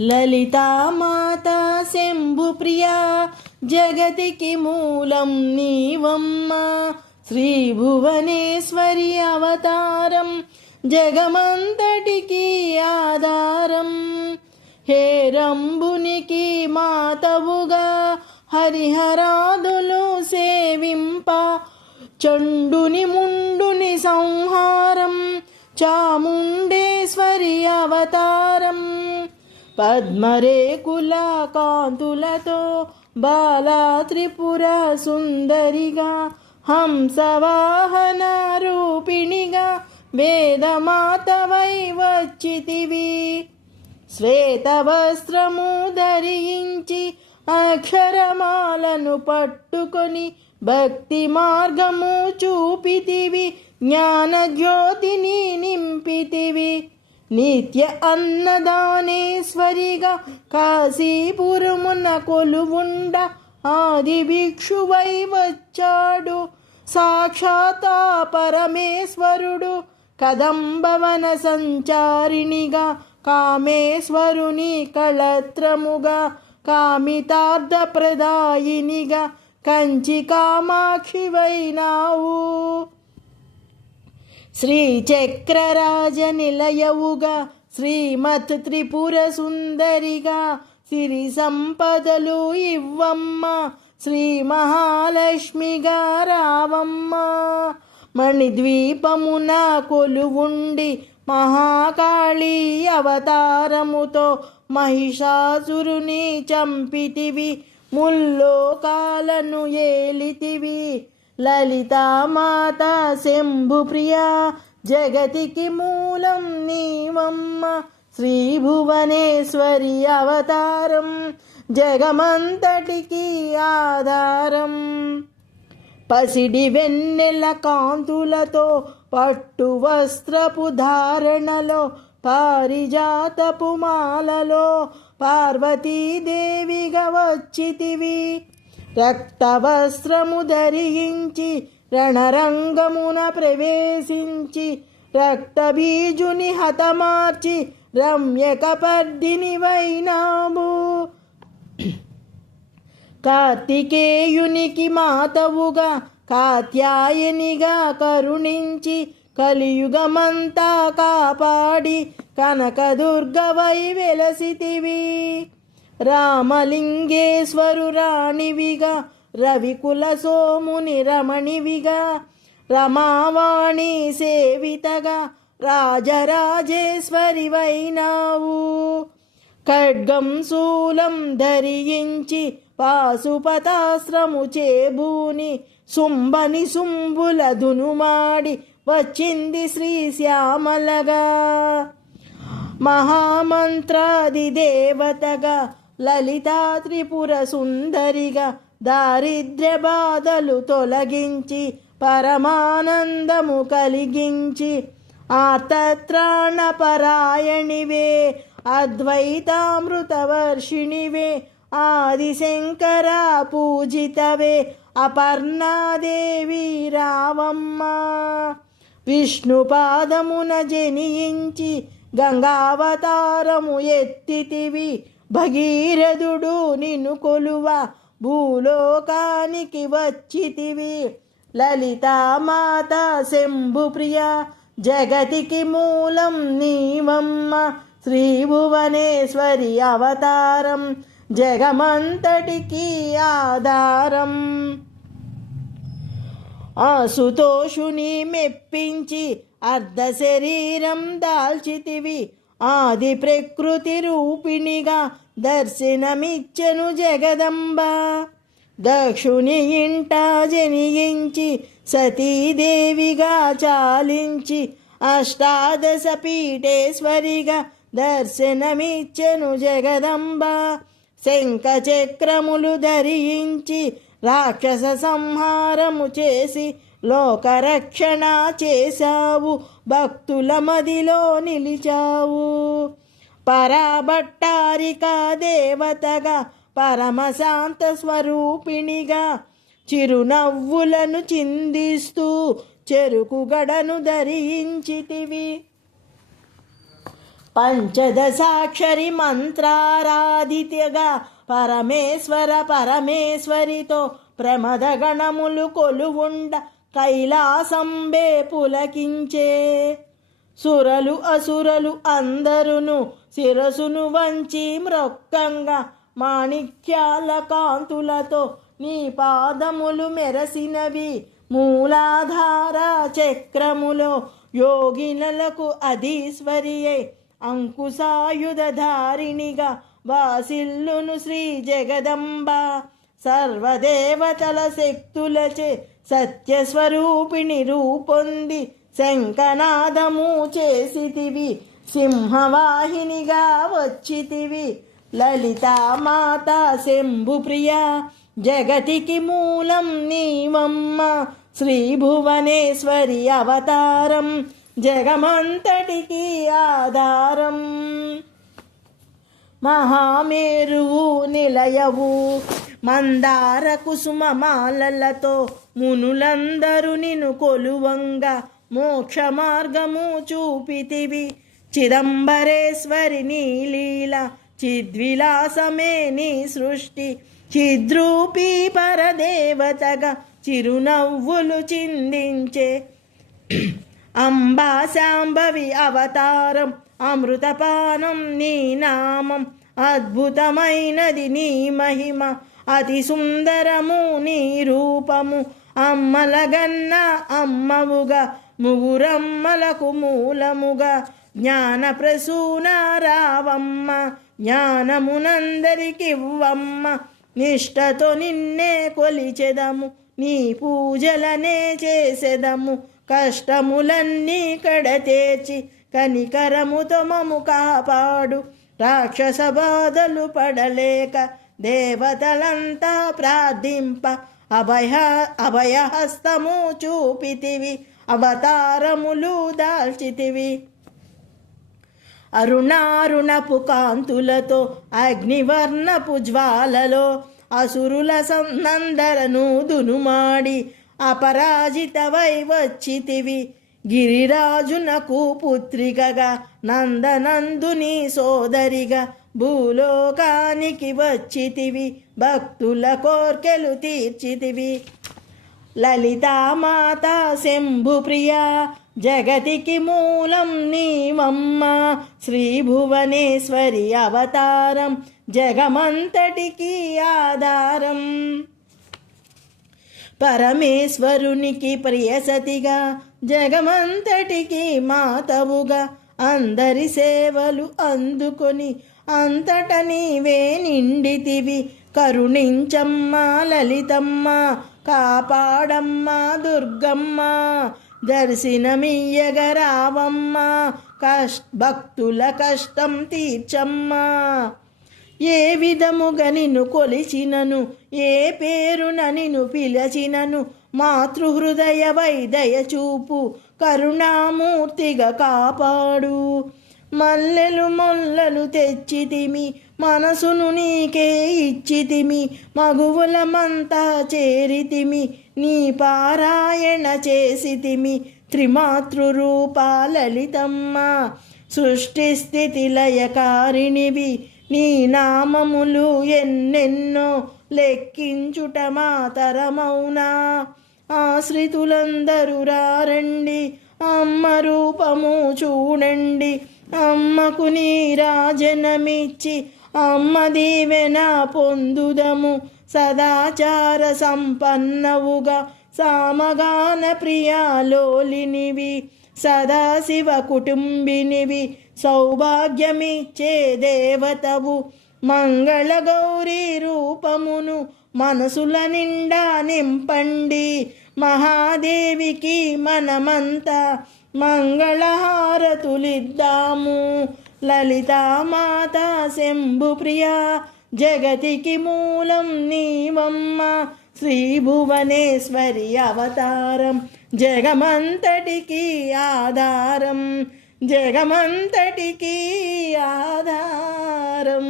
లలితామాత శంభుప్రియా జగతికి మూలం నీవమ్మ. శ్రీ భువనేశ్వరి అవతారం జగమంతటికి ఆధారం. హే రంభునికి మాతవుగా హరిహరాదులు సేవింప. చండుని ముండుని సంహారం చాముండేశ్వరి అవతారం. పద్మరేకుల కాంతులతో బాలా త్రిపుర సుందరిగా హంసవాహన రూపిణిగా వేదమాతవై వచ్చితివి. శ్వేతవస్త్రము ధరించి అక్షరమాలను పట్టుకొని భక్తి మార్గము చూపితివి జ్ఞాన జ్యోతిని నింపితివి. నిత్య అన్నదానేశ్వరిగా కాశీపురమున కొలువుండ ఆది భిక్షువై వచ్చాడు. సాక్షాతా పరమేశ్వరుడు కదంబవన సంచారిణిగా కామేశ్వరుని కళత్రముగా కామితార్థ ప్రదాయినిగా కంచి కామాక్షివైనావు శ్రీచక్రరాజ నిలయవుగా శ్రీమత్ త్రిపుర సుందరిగా సిరి సంపదలు ఇవ్వమ్మ శ్రీ మహాలక్ష్మిగా రావమ్మ మణిద్వీపమున కొలువుండి మహాకాళీ అవతారముతో మహిషాసురుని చంపితివి ముల్లోకాలను ఏలితివి. లలితామాత శంభుప్రియా జగతికి మూలం నీవమ్మ శ్రీ భువనేశ్వరి అవతారం జగమంతటికి ఆధారం. పసిడి వెన్నెల కాంతులతో పట్టు వస్త్రపు ధారణలో పారిజాతపు మాలలో పార్వతీదేవిగా వచ్చితివి. రక్తవస్త్రము ధరించి రణరంగమున ప్రవేశించి రక్తబీజుని హతమార్చి రమ్యకపర్దిని వైనాము కార్తికేయునికి మాతవుగా కాత్యాయనిగా కరుణించి కలియుగమంతా కాపాడి కనకదుర్గవై వెలసితివి. రామలింగేశ్వరు రాణివిగా రవికుల సోముని రమణివిగా రమావాణి సేవితగా రాజరాజేశ్వరి వైనావు. ఖడ్గం శూలం ధరించి పాశుపతాశ్రము చేబూని శుంభని శుంభుల దునుమాడి వచ్చింది శ్రీ శ్యామలగా. మహామంత్రాది దేవతగా లలితా త్రిపుర సుందరిగా దారిద్ర్య బాధలు తొలగించి పరమానందము కలిగించి ఆతత్రాణపరాయణివే అద్వైతామృతవర్షిణివే ఆదిశంకర పూజితవే అపర్ణాదేవి రావమ్మ. విష్ణుపాదమున జనించి గంగావతారము ఎత్తితివి భగీరథుడు నిన్ను కొలువ భూలోకానికి వచ్చితివి. లలితామాత శంభుప్రియ జగతికి మూలం నీవమ్మ శ్రీ భువనేశ్వరి అవతారం జగమంతటికి ఆధారం. ఆసుతోషుని మెప్పించి అర్ధ శరీరం దాల్చితివి. ఆది ప్రకృతి రూపిణిగా దర్శనమిచ్చను జగదంబ. దక్షుని ఇంట జనియించి సతీదేవిగా చాలించి అష్టాదశ పీఠేశ్వరిగా దర్శనమిచ్చను జగదంబ. శంఖ చక్రములు ధరించి రాక్షస సంహారము చేసి లోకరక్షణ చేశావు భక్తుల మదిలో నిలిచావు. పరాభట్టారిక దేవతగా పరమశాంత స్వరూపిణిగా చిరునవ్వులను చిందిస్తూ చెరుకు గడను ధరించితివి. పంచదశాక్షరి మంత్రారాధితగా పరమేశ్వర పరమేశ్వరితో ప్రమద గణములు కొలువుండ కైలాసంబే పులకించే. సురలు అసురలు అందరును శిరసును వంచి మ్రొక్కంగా మాణిక్యాల కాంతులతో నీ పాదములు మెరసినవి. మూలాధార చక్రములో యోగినలకు అధీశ్వరియే. అంకుశాయుధధారిణిగా వాసిల్లును శ్రీ జగదంబ. సర్వదేవతల శక్తులచే సత్యస్వరూపిణి రూపొంది శంఖనాదము చేసితివి సింహవాహినిగా వచ్చితివి. లలితామాత శంభుప్రియ శంభు ప్రియ జగతికి మూలం నీవమ్మ శ్రీ భువనేశ్వరి అవతారం జగమంతటికి ఆధారం. మహామేరువు నిలయవు మందార కుసుమ మాలలతో మునులందరూ నిన్ను కొలువంగా మోక్ష మార్గము చూపితివి. చిదంబరేశ్వరి నీ లీల చిద్విలాసమే నీ సృష్టి. చిద్రూపీ పరదేవతగా చిరునవ్వులు చిందించే. అంబా శాంభవి అవతారం అమృతపానం నీ నామం అద్భుతమైనది నీ మహిమ. అతి సుందరము నీ రూపము. అమ్మలగన్న అమ్మవుగా ముగురమ్మలకు మూలముగా. జ్ఞాన ప్రసూన రావమ్మ జ్ఞానమునందరికివ్వమ్మ. నిష్టతో నిన్నే కొలిచెదము నీ పూజలనే చేసెదము. కష్టములన్నీ కడతేచి కనికరముతో మము కాపాడు. రాక్షస బాధలు పడలేక దేవతలంతా ప్రార్థింప అభయ అభయహస్తము చూపితివి అవతారములు దాల్చితివి. అరుణారుణపు కాంతులతో అగ్నివర్ణపు జ్వాలలో అసురుల సంనందరను దునుమాడి అపరాజితవై వచ్చితివి. గిరిరాజునకు పుత్రికగా నందనందుని సోదరిగా భూలోకానికి వచ్చితివి భక్తుల కోర్కెలు తీర్చితివి. లలితామాత శంభు ప్రియ జగతికి మూలం నీవమ్మ. శ్రీ భువనేశ్వరి అవతారం జగమంతటికి ఆధారం. పరమేశ్వరునికి ప్రియసతిగా జగమంతటికి మాతవుగా అందరి సేవలు అందుకొని అంతట నీవే నిండితివి. కరుణించమ్మ లలితమ్మ కాపాడమ్మ దుర్గమ్మ దర్శనమియ్యగరావమ్మ కష్ భక్తుల కష్టం తీర్చమ్మా. ఏ విధముగా నిన్ను కొలిచినను ఏ పేరున నిన్ను పిలచినను మాతృహృదయ వైదయ చూపు కరుణామూర్తిగా కాపాడు. మల్లెలు మొల్లలు తెచ్చితిమి మనసును నీకే ఇచ్చితిమి మగువులమంతా చేరితిమి నీ పారాయణ చేసితిమి. త్రిమాతృరూపాలలితమ్మ సృష్టి స్థితి లయకారిణివి నీ నామములు ఎన్నెన్నో లెక్కించుట మాతరమౌనా. ఆశ్రితులందరూ రారండి అమ్మ రూపము చూడండి అమ్మకు నీరాజనమిచ్చి అమ్మ దీవెన పొందుదము. సదాచార సంపన్నవుగా సామగాన ప్రియాలోలినివి. సదాశివ కుటుంబినివి సౌభాగ్యమిచ్చే దేవతవు. మంగళ గౌరీ రూపమును మనసుల నిండా నింపండి. మహాదేవికి మనమంతా మంగళహారతులిద్దాము. లలితామాత శంభు ప్రియ జగతికి మూలం నీవమ్మ. శ్రీ భువనేశ్వరి అవతారం జగమంతటికి ఆధారం. జగమంతటికి ఆధారం.